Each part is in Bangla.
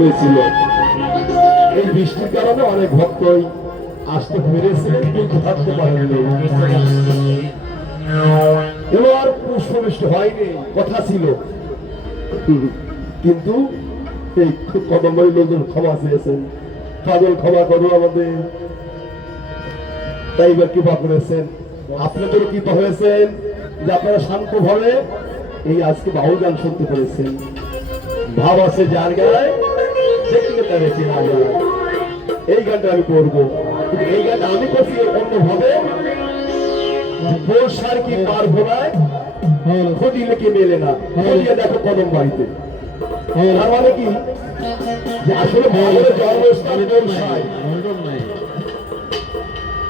হয়েছিল। এই বৃষ্টির কারণে অনেক ভক্তই আসতে পেরেছিলেন কিন্তু থাকতে পারেননি। এবার পুষ্পবৃষ্টি হয়নি, কথা ছিল, কিন্তু এই কদমবাড়ির লোকজন ক্ষমা চেয়েছেন, পাগল ক্ষমা করো আমাদের। তাই এবার কৃপা করেছেন, আপনাদের কৃপা হয়েছেন যে আপনারা শান্ত ভাবে এই আজকে বাউল গান শুনতে পেরেছেন। ভাব আছে যার গায়ে এই গানটা আমি করবো, কিন্তু এই গানটা আমি করছি অন্যভাবে। বর্ষার কি পার ভোলায় খোঁজিলে কি মেলে না, খোঁজিয়ে দেখো কদম বাড়িতে। তার মানে কি যে আসলে মহলের জন্মস্থান বর্ষায়,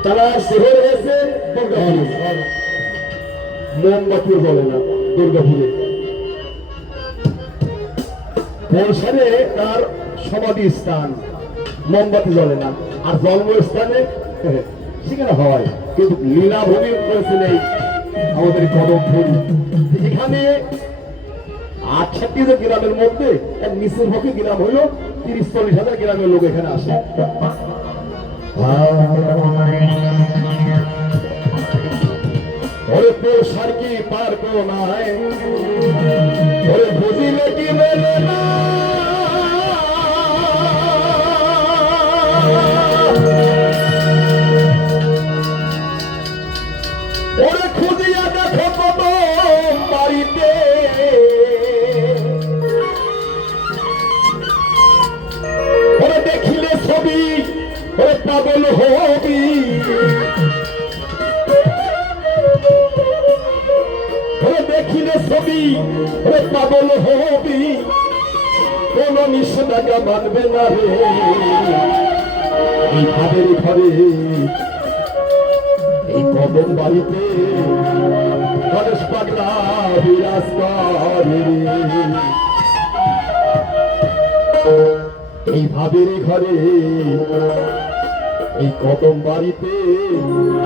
তারা শহর হয়েছে দুর্গাপুরে, মোমবাতিও জ্বলে না দুর্গাপুরে। বর্ষারে তার সমাধি স্থান, মোমবাতি জ্বলে না, আর জন্মস্থানে সেখানে হয়। কিন্তু লীলাভূমি করেছেন এই আমাদের কদমপুর। এখানে 68 গ্রামের মধ্যে এক নিচের পক্ষে গ্রাম হইল 30-40 হাজার গ্রামের লোক এখানে আসে। ওরে পোষার কি পার কোনায়, ওরে বুঝিলে কি মেলে না, ওরে খুঁজিয়া দেখো কদম বাড়িতে, ওরে দেখিলে ছবি ওরে পাগল হবি, ওরে দেখিলে ছবি ওরে পাগল হবি, কোন নিষেধাজ্ঞা মানবে না রে। এই ভাবের ঘরে এই কদম বাড়িতে গণেশ পাগলা বিরাজ করে। এই ভাবের ঘরে এই কদম বাড়িতে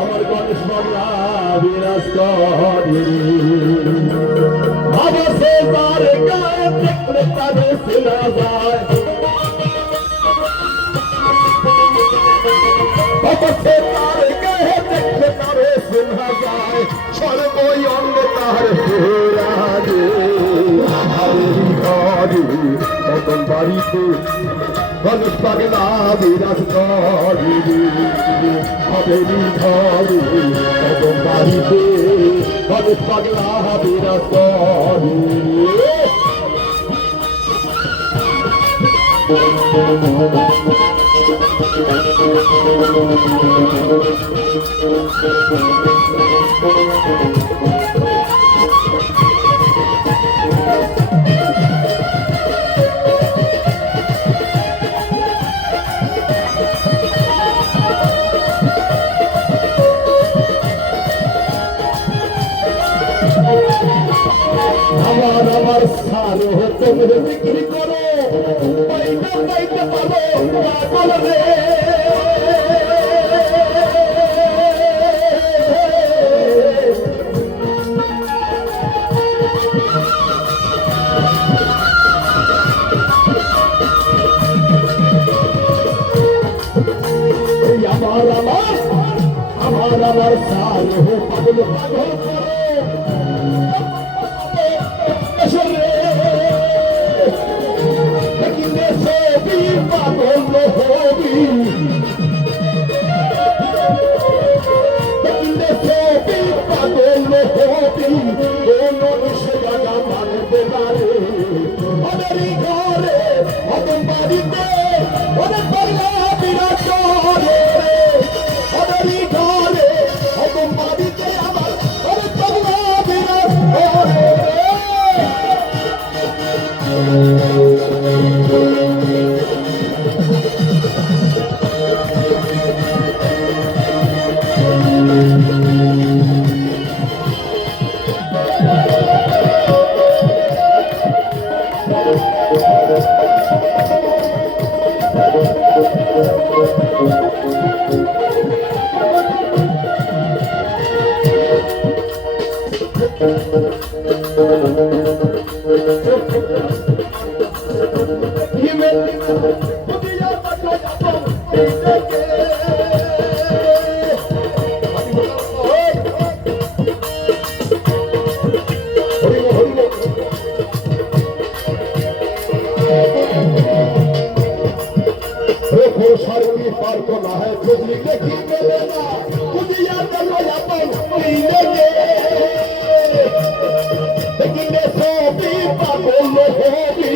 আমার গণেশ পাগলা বিরাজ করে। বাবা সে তার গায়ে দেখলে তারে চেনা যায়, বাবা সে তার গায়ে দেখলে তারে চেনা যায়, সর্বই অঙ্গ তার ফেরা রে। ঘরে কদম বাড়িতে গণেশ পাগলা বিরাজ করে, হবেরি ঘরে কদম বাড়িতে গণেশ পাগলা বিরাজ করে। আমার আমার স্থান তোমরা বিক্রি করো, পাইতে পাইতে পাবো পাগল রে। আমার আমার আমার আমার স্থান পাগল পাগল করো, পাগল হবি, পাগল হবি, কোন নিষেধাজ্ঞা মানবে না রে। ওদেরই ঘরে কদম বাড়িতে ওদের পাগলা বিরাজ করে, ওদেরই ঘরে কদম বাড়িতে আমার ওদের পাগলা বিরাজ করে। দুনিয়া দেখো আপন দিলকে सारी पार को ना है खुद लिखे की मिलेगा खुद याद लो अपन मिलेंगे लेकिन ये सो भी पागल हो भी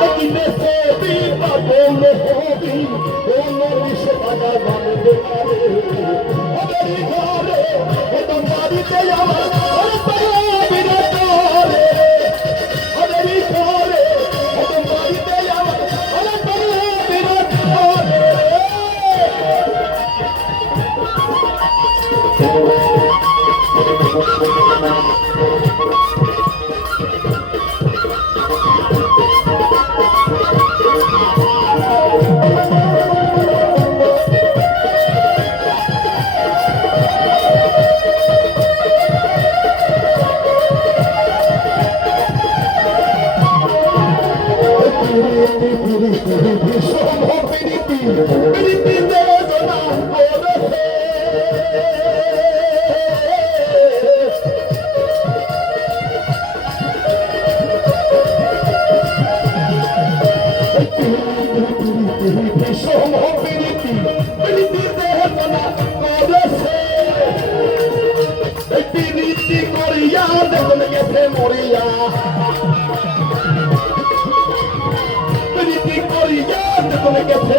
लेकिन ये सो भी पागल हो भी दोनों विश्व का मान देखारे अबेरी घरे वो तुम्हारी तेरा और तेरा बिना तोरे अबेरी घरे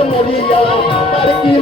Moria, para que